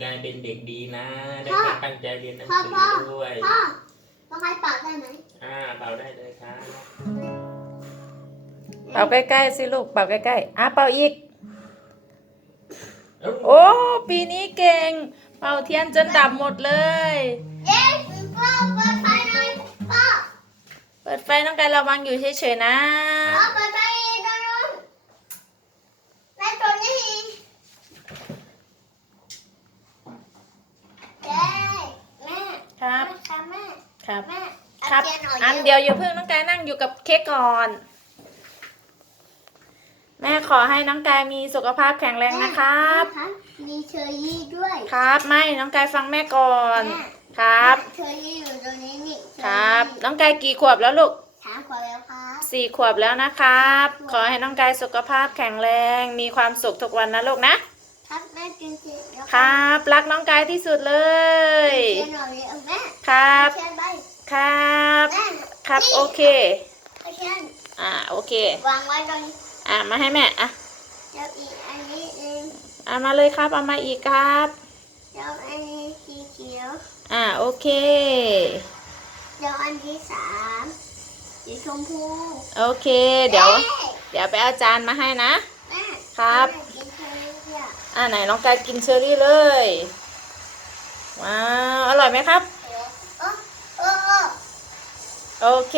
ขอให้น้องกายเป็นเด็กดีนะ ได้พ่อตั้งใจเรียนหนังพ่อสืพ่ออด้วยพ่อต้องให้เป่าได้ไหมอ่าเป่าได้เลยครับเป่าใกล้ๆสิลูกเป่าใกล้ๆอะเป่าอีกเอ้าโอ้ปีนี้เก่ง เป่าเทียนจนดับหมดเลยเย้พ่อเปิดไฟหน่อยพ่อเปิดไฟน้องกายระวังอยู่เฉยๆนะพ่อเปิดไฟตรงนู้นในตรงนี้เย้แม่ ครับ แม่ค่ะแม่ ครับแม่ครับเาทียหอันเดียวอย่าเพิ่งน้องกายนั่งอยู่กับเค้กก่อน แม่ขอให้น้องกายมีสุขภาพแข็งแรงนะครับ แม่มีเชอรี่ด้วยครับไม่น้องกายฟังแม่ก่อน แม่ครับ เชอรี่อยู่ตรงนี้นี่เชอครับ น้องกายกี่ขวบแล้วลูกสามขวบแล้วครับสี่ขวบแล้วนะครับ ขอให้น้องกายสุขภาพแข็งแรง มีความสุขทุกวันนะลูกนะ ครับแม่กินเสร็จแล้วครับ รักน้องกายที่สุดเลยเชียร์หน่อยเลยเอาแม่ครับเชียร์ไป ครับแม่ครับนี่โอเคเอาเชียร์อ่าโอเควางไว้ตรงนี้อ่ามาให้แม่อะเจ้าอีกอันนี้หนึงเอามาเลยครับเอามาอีกครับเจ้าอันนี้สีเขียวอ่าโอเคเจ้าอันที่สามสีชมพูโอเค เดี๋ยวอ้เดี๋ยวไปเอาจานมาให้นะแม่ครับแม่กินเชอรี่อะอ่าไหนน้องกายกินเชอรี่เลยว้าวอร่อยไหมครับ เออเออเออ โอเค